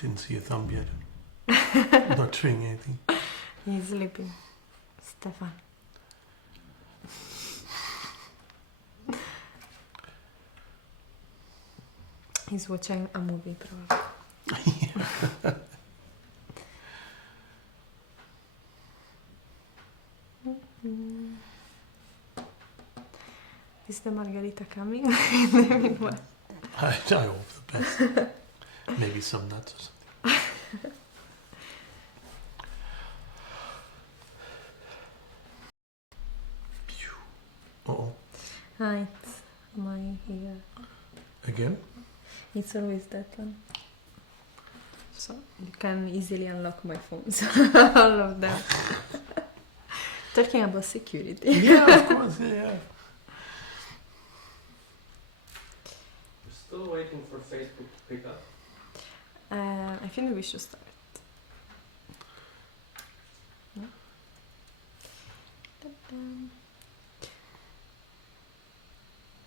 Didn't see a thumb yet. Not doing anything. He's sleeping. Stefan. He's watching a movie, probably. Is the margarita coming? I hope the best. Maybe some nuts or something. Uh-oh. Hi, it's my here. Again? It's always that one. So you can easily unlock my phones. All of them. Talking about security. Yeah, of course, yeah. We're still waiting for Facebook to pick up. I think we should start. No?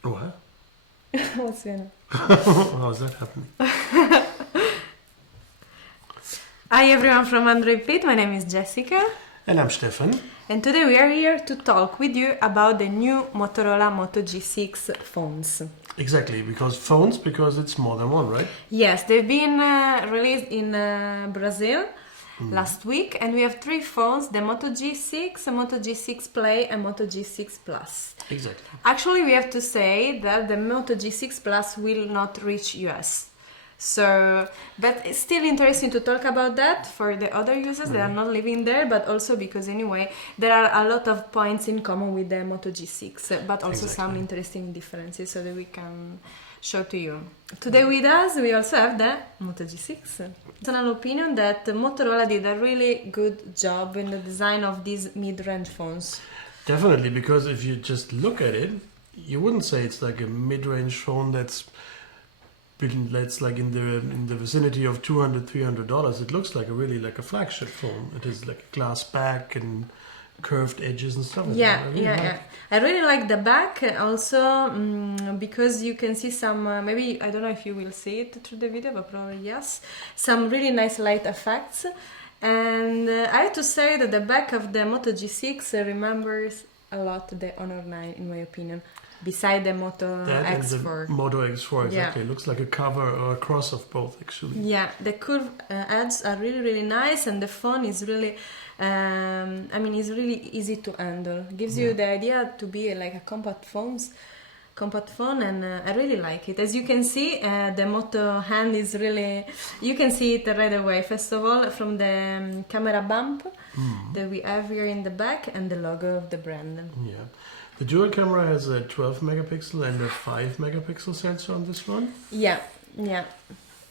What? What's going on? How's that happening? Hi everyone from Android Pit, my name is Jessica. And I'm Stefan. And today we are here to talk with you about the new Motorola Moto G6 phones. Exactly, because it's more than one, right? Yes, they've been released in Brazil last week, and we have three phones, the Moto G6, Moto G6 Play and Moto G6 Plus. Exactly. Actually, we have to say that the Moto G6 Plus will not reach US. So, but it's still interesting to talk about that for the other users that are not living there, but also because anyway, there are a lot of points in common with the Moto G6, but also some interesting differences so that we can show to you. Today with us, we also have the Moto G6. Personal opinion that Motorola did a really good job in the design of these mid-range phones. Definitely, because if you just look at it, you wouldn't say it's like a mid-range phone that's like in the vicinity of $200-300. It looks like a flagship phone. It is like a glass back and curved edges and stuff. I really like the back also because you can see some maybe I don't know if you will see it through the video, but probably yes, some really nice light effects. And I have to say that the back of the Moto G6 remembers a lot the Honor 9 in my opinion. Beside the Moto X4. The Moto X4, exactly. It looks like a cover or a cross of both, actually. Yeah, the curved edges are really, really nice, and the phone is really, it's really easy to handle. Gives you the idea to be like a compact phone, and I really like it. As you can see, the Moto hand is really, you can see it right away. First of all, from the camera bump that we have here in the back, and the logo of the brand. Yeah. The dual camera has a 12 megapixel and a 5 megapixel sensor on this one. Yeah.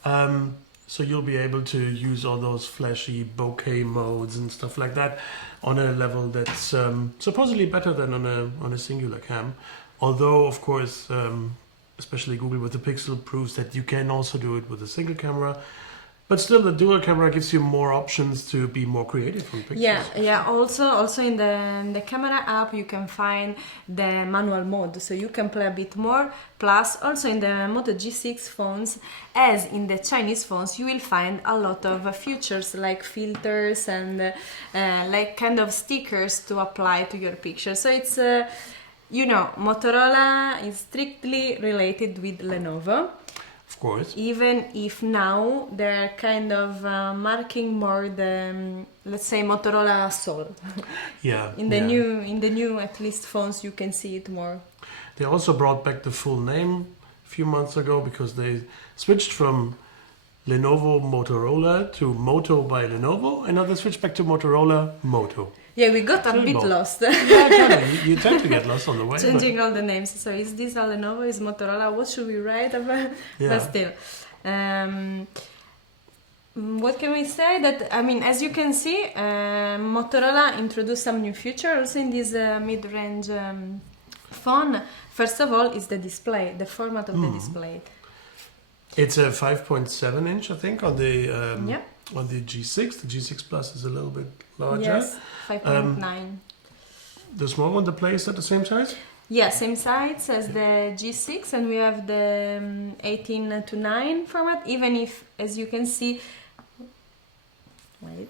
So you'll be able to use all those flashy bokeh modes and stuff like that on a level that's supposedly better than on a singular cam. Although, of course, especially Google with the Pixel proves that you can also do it with a single camera. But still, the dual camera gives you more options to be more creative with pictures. Yeah. Also in the camera app, you can find the manual mode, so you can play a bit more. Plus, also in the Moto G6 phones, as in the Chinese phones, you will find a lot of features like filters and like kind of stickers to apply to your picture. So it's Motorola is strictly related with Lenovo. Of course. Even if now they're kind of marking more the, let's say, Motorola soul. Yeah. In the new at least phones you can see it more. They also brought back the full name a few months ago because they switched from Lenovo Motorola to Moto by Lenovo, and now they switched back to Motorola Moto. Yeah, we got a bit lost. Yeah, exactly. You tend to get lost on the way. Changing all the names. So is this a Lenovo? Is Motorola? What should we write about? Yeah. But still. What can we say? That as you can see, Motorola introduced some new features also in this mid-range phone. First of all, is the display, the format of the display. It's a 5.7 inch, I think, on the on the G6. The G6 Plus is a little bit larger. Yes, 5.9. The small one, the Play, is at the same size? Yeah, same size as the G6, and we have the 18:9 format. Even if, as you can see, Wait.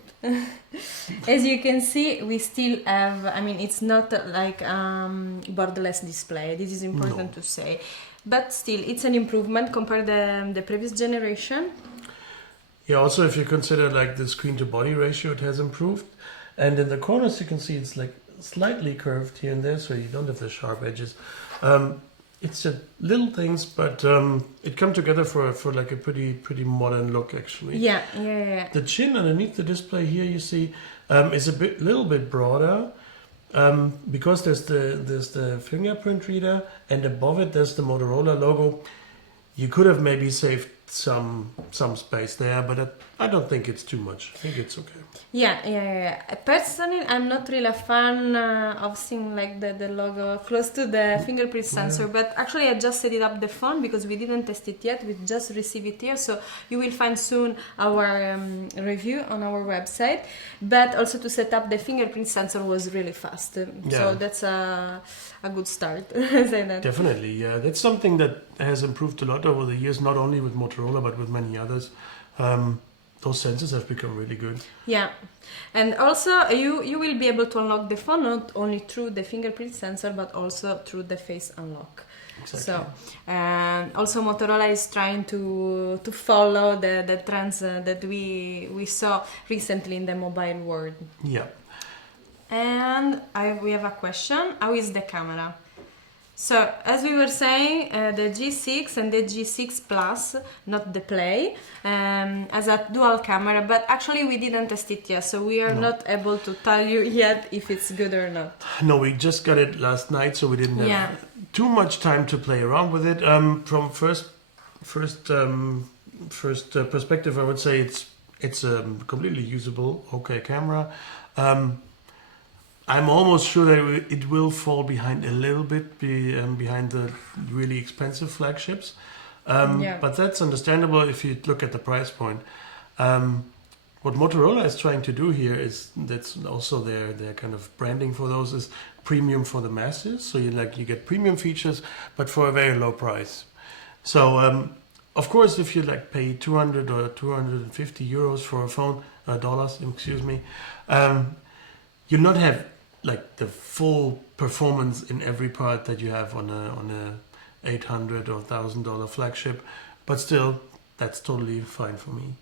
As you can see, we still have, I mean, it's not like borderless display. This is important to say. But still, it's an improvement compared to the previous generation. Yeah, also if you consider like the screen to body ratio, it has improved. And in the corners you can see it's like slightly curved here and there, so you don't have the sharp edges. It's just little things, but it come together for like a pretty modern look actually. Yeah. The chin underneath the display here you see is little bit broader because there's the fingerprint reader, and above it there's the Motorola logo. You could have maybe saved some space there, but I don't think it's too much. I think it's okay. Yeah. Personally, I'm not really a fan of seeing like the logo close to the fingerprint sensor, but actually I just set it up the phone because we didn't test it yet. We just received it here, so you will find soon our review on our website. But also to set up the fingerprint sensor was really fast, so that's a good start. Say that. Definitely, yeah. That's something that has improved a lot over the years, not only with Motorola but with many others. Those sensors have become really good. Yeah, and also you will be able to unlock the phone not only through the fingerprint sensor but also through the face unlock. Exactly. So, also Motorola is trying to follow the trends that we saw recently in the mobile world. Yeah. And we have a question: how is the camera? So, as we were saying, the G6 and the G6 Plus, not the Play, has a dual camera, but actually we didn't test it yet, so we are not able to tell you yet if it's good or not. No, we just got it last night, so we didn't have too much time to play around with it. From first perspective, I would say it's a completely usable, okay camera. I'm almost sure that it will fall behind a little bit behind the really expensive flagships. But that's understandable if you look at the price point. What Motorola is trying to do here is, that's also their kind of branding for those, is premium for the masses. So you get premium features, but for a very low price. So of course, if you pay 200 or 250 euros for a phone, dollars, excuse me, you'll not have the full performance in every part that you have on a $800 or $1,000 flagship, but still that's totally fine for me.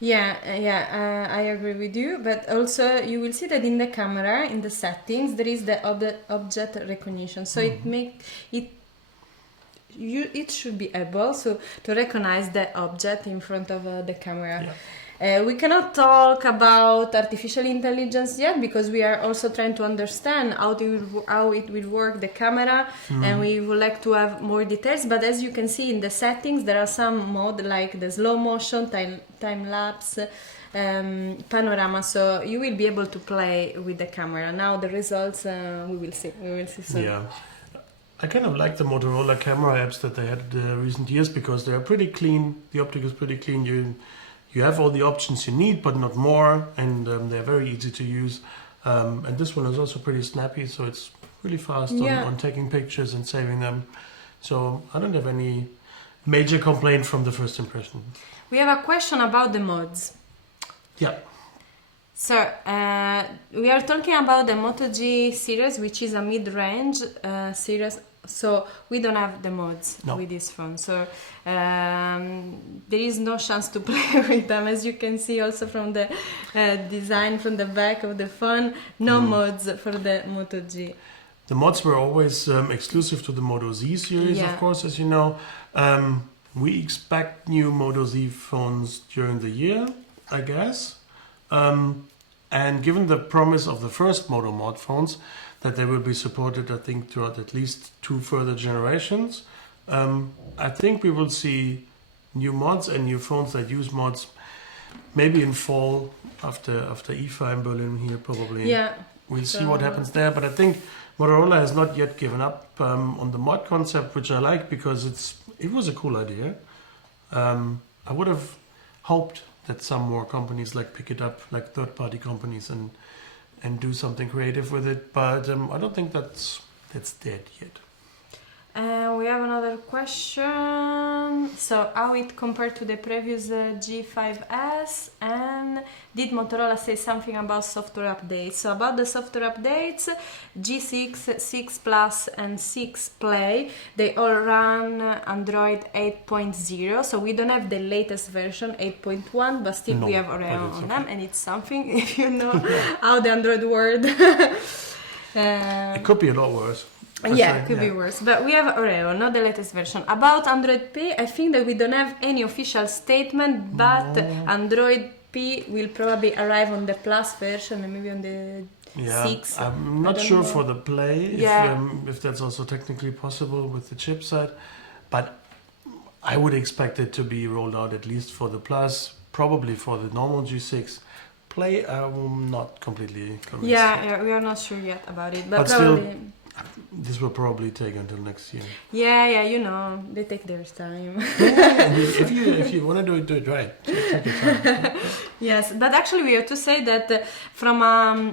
I agree with you, but also you will see that in the camera, in the settings, there is the object recognition, so it should be able to recognize the object in front of the camera. We cannot talk about artificial intelligence yet because we are also trying to understand how it will work, the camera, and we would like to have more details. But as you can see in the settings, there are some modes like the slow motion, time lapse, panorama, so you will be able to play with the camera. Now the results we will see soon. Yeah. I kind of like the Motorola camera apps that they had in the recent years because they are pretty clean. The optic is pretty clean. You have all the options you need, but not more, and they're very easy to use. And this one is also pretty snappy, so it's really fast on taking pictures and saving them. So I don't have any major complaint from the first impression. We have a question about the mods. Yeah. So we are talking about the Moto G series, which is a mid-range series. So we don't have the mods with this phone. So there is no chance to play with them. As you can see also from the design from the back of the phone, no mods for the Moto G. The mods were always exclusive to the Moto Z series, of course, as you know. We expect new Moto Z phones during the year, I guess. And given the promise of the first Moto Mod phones, that they will be supported, I think, throughout at least 2 further generations, I think we will see new mods and new phones that use mods maybe in fall after IFA in Berlin here probably. Yeah. We'll see what happens there, but I think Motorola has not yet given up on the mod concept, which I like because it was a cool idea. I would have hoped that some more companies pick it up, like third-party companies, and do something creative with it. But I don't think that's dead yet. We have another question. So, how it compared to the previous G5S, and did Motorola say something about software updates? So, about the software updates, G6, 6 Plus, and 6 Play, they all run Android 8.0. So, we don't have the latest version, 8.1, but still we have Oreo on them, and it's something if you know how the Android world. It could be a lot worse. Yeah, it could be worse. But we have Oreo, not the latest version. About Android P, I think that we don't have any official statement, but Android P will probably arrive on the Plus version and maybe on the 6. I'm not sure for the Play Yeah. if that's also technically possible with the chipset, but I would expect it to be rolled out at least for the Plus, probably for the normal G6. Play, I'm not completely convinced. Yeah, we are not sure yet about it, but still, probably. this will probably take until next year. Yeah, you know, they take their time. If you want to do it right. Take your time. Yes, but actually we have to say that from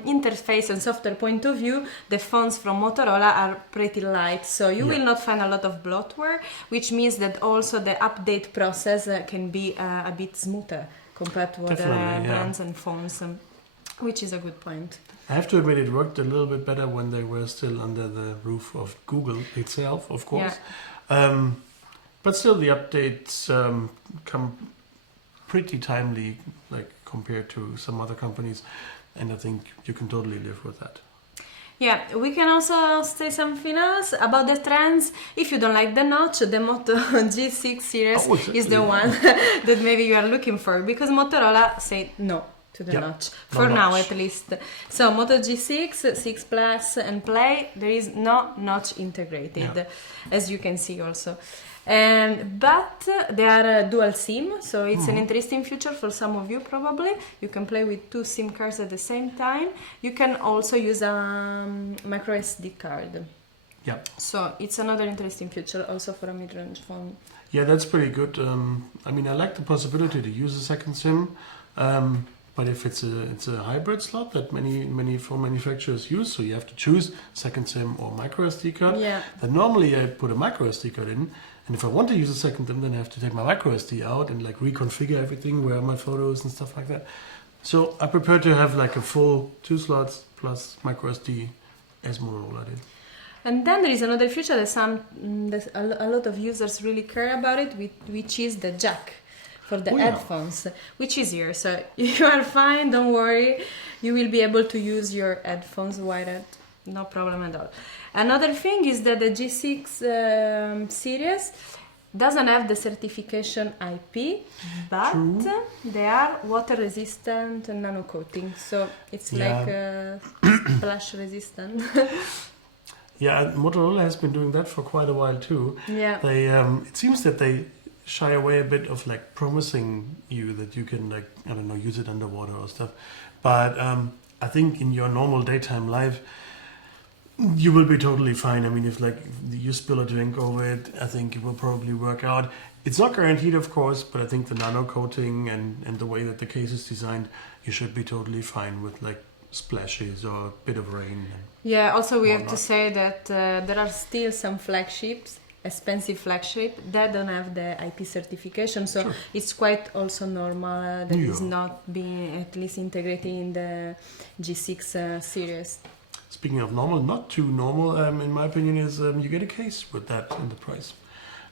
interface and software point of view, the phones from Motorola are pretty light, so you will not find a lot of bloatware, which means that also the update process can be a bit smoother compared to other brands and phones, which is a good point. I have to admit it worked a little bit better when they were still under the roof of Google itself, of course. Yeah. But still the updates come pretty timely, like compared to some other companies, and I think you can totally live with that. Yeah, we can also say something else about the trends. If you don't like the notch, the Moto G6 series is the one that maybe you are looking for, because Motorola said no to the notch, for now at least. So Moto G6, 6 Plus and Play, there is no notch integrated, as you can see also. But they are dual SIM, so it's an interesting feature for some of you probably. You can play with 2 SIM cards at the same time. You can also use a micro SD card. Yeah. So it's another interesting feature also for a mid-range phone. Yeah, that's pretty good. I mean, I like the possibility to use a second SIM, but if it's a hybrid slot that many phone manufacturers use, so you have to choose second SIM or micro SD card. Yeah. Then normally I put a micro SD card in. And if I want to use a second SIM, then I have to take my micro SD out and like reconfigure everything, where are my photos and stuff like that. So I prefer to have like a full 2 slots plus micro SD as Motorola did. And then there is another feature that a lot of users really care about it, which is the jack for the headphones, which is here. So you are fine, don't worry. You will be able to use your headphones wired, no problem at all. Another thing is that the G6 series doesn't have the certification IP, but they are water resistant and nano coating, so it's like splash resistant. Yeah, Motorola has been doing that for quite a while too. Yeah. They it seems that they shy away a bit of like promising you that you can like, I don't know, use it underwater or stuff. But I think in your normal daytime life, you will be totally fine. I mean, if like you spill a drink over it, I think it will probably work out. It's not guaranteed, of course, but I think the nano coating and the way that the case is designed, you should be totally fine with like splashes or a bit of rain. Yeah, also we have to say that there are still some flagships, expensive flagship, that don't have the IP certification, so it's quite also normal that it's not being at least integrated in the G6 series. Speaking of normal, not too normal, in my opinion, is you get a case with that in the price.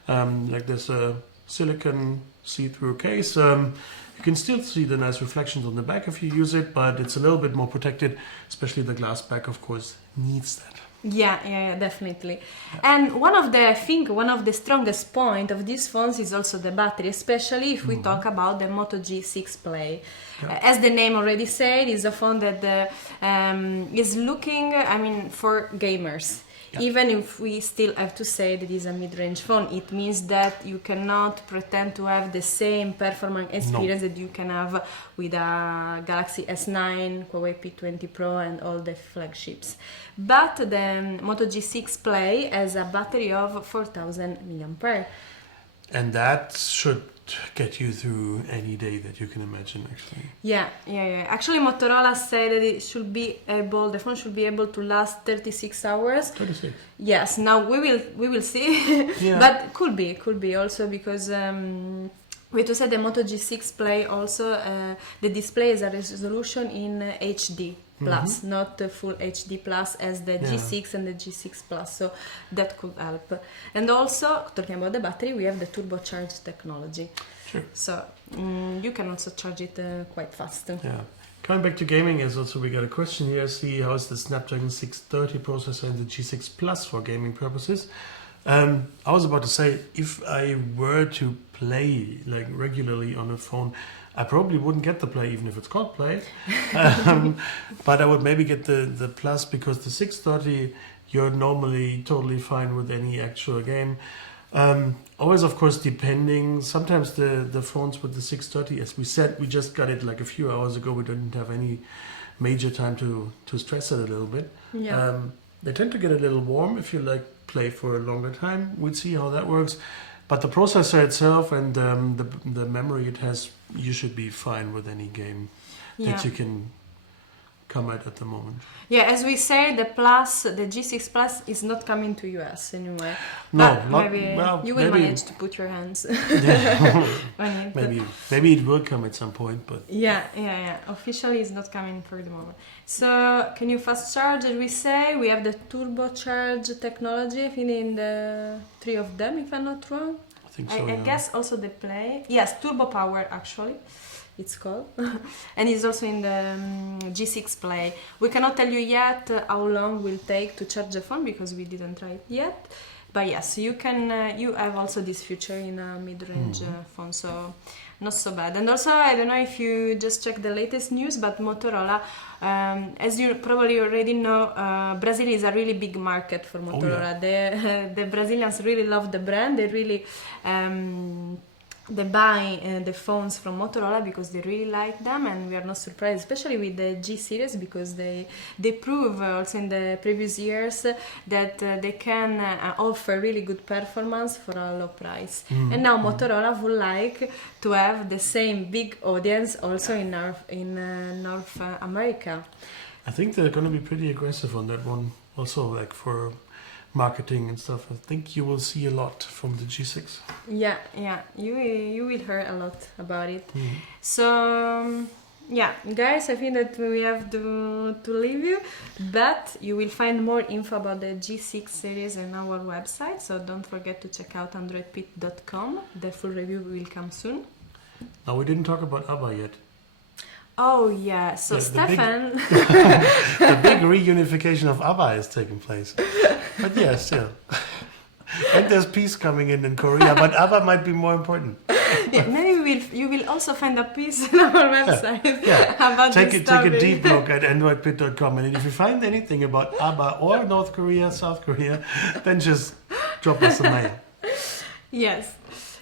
Like there's a silicone see-through case. You can still see the nice reflections on the back if you use it, but it's a little bit more protected, especially the glass back, of course, needs that. Yeah, definitely. Yeah. And I think one of the strongest point of these phones is also the battery, especially if we talk about the Moto G6 Play. Yeah. As the name already said, it's a phone that is looking, for gamers. Yeah. Even if we still have to say that it's a mid-range phone, it means that you cannot pretend to have the same performance experience that you can have with a Galaxy S9, Huawei P20 Pro and all the flagships. But the Moto G6 Play has a battery of 4000 mAh. And that should get you through any day that you can imagine, actually. Yeah. Actually, Motorola said that the phone should be able to last 36 hours. 36. Yes. Now we will see, Yeah. but could be also because. We have to say the Moto G6 Play also the display is a resolution in HD plus, not the full HD plus as the G6 and the G6 Plus, so that could help. And also talking about the battery, we have the turbocharged technology. Sure. So you can also charge it quite fast. Yeah. Coming back to gaming, as also we got a question here. See, how is the Snapdragon 630 processor in the G6 Plus for gaming purposes? I was about to say, if I were to play like regularly on a phone, I probably wouldn't get the Play, even if it's called Play. But I would maybe get the Plus, because the 630, you're normally totally fine with any actual game. Always, of course, depending. Sometimes the phones with the 630, as we said, we just got it like a few hours ago. We didn't have any major time to stress it a little bit. Yeah. They tend to get a little warm if you like play for a longer time. We'll see how that works. But the processor itself and the memory it has, you should be fine with any game that you can come at the moment. Yeah, as we say, the G6 Plus is not coming to US anyway. No, but not you will manage to put your hands Yeah. on it. Maybe it will come at some point, but Yeah. Officially, it's not coming for the moment. So, can you fast charge? As we say, we have the turbocharge technology. I think in the three of them, if I'm not wrong. I think so. I guess also the Play. Yes, turbo power actually. It's called, and it's also in the G6 Play. We cannot tell you yet how long will take to charge the phone because we didn't try it yet. But yes, you can. You have also this feature in a mid-range phone, so not so bad. And also, I don't know if you just check the latest news, but Motorola, as you probably already know, Brazil is a really big market for Motorola. The Brazilians really love the brand. They really. They buy the phones from Motorola because they really like them, and we are not surprised, especially with the G series, because they prove also in the previous years that they can offer really good performance for a low price. And now Motorola would like to have the same big audience also in North America. I think they're going to be pretty aggressive on that one. Also, like for marketing and stuff, I think you will see a lot from the G6. Yeah, you will hear a lot about it. So guys, I think that we have to leave you, but you will find more info about the G6 series on our website, so don't forget to check out androidpit.com. The full review will come soon. Now, we didn't talk about ABBA yet. Oh yeah, so Stefan... The big reunification of ABBA is taking place. But yeah, still. And there's peace coming in Korea, but ABBA might be more important. Yeah, maybe you will also find a piece on our website about take this take a deep look at androidpit.com, and if you find anything about ABBA or North Korea, South Korea, then just drop us a mail. Yes.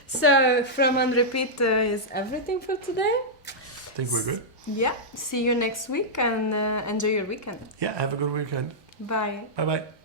So from Android Pit is everything for today. I think we're good. Yeah. See you next week, and enjoy your weekend. Yeah, have a good weekend. Bye. Bye-bye.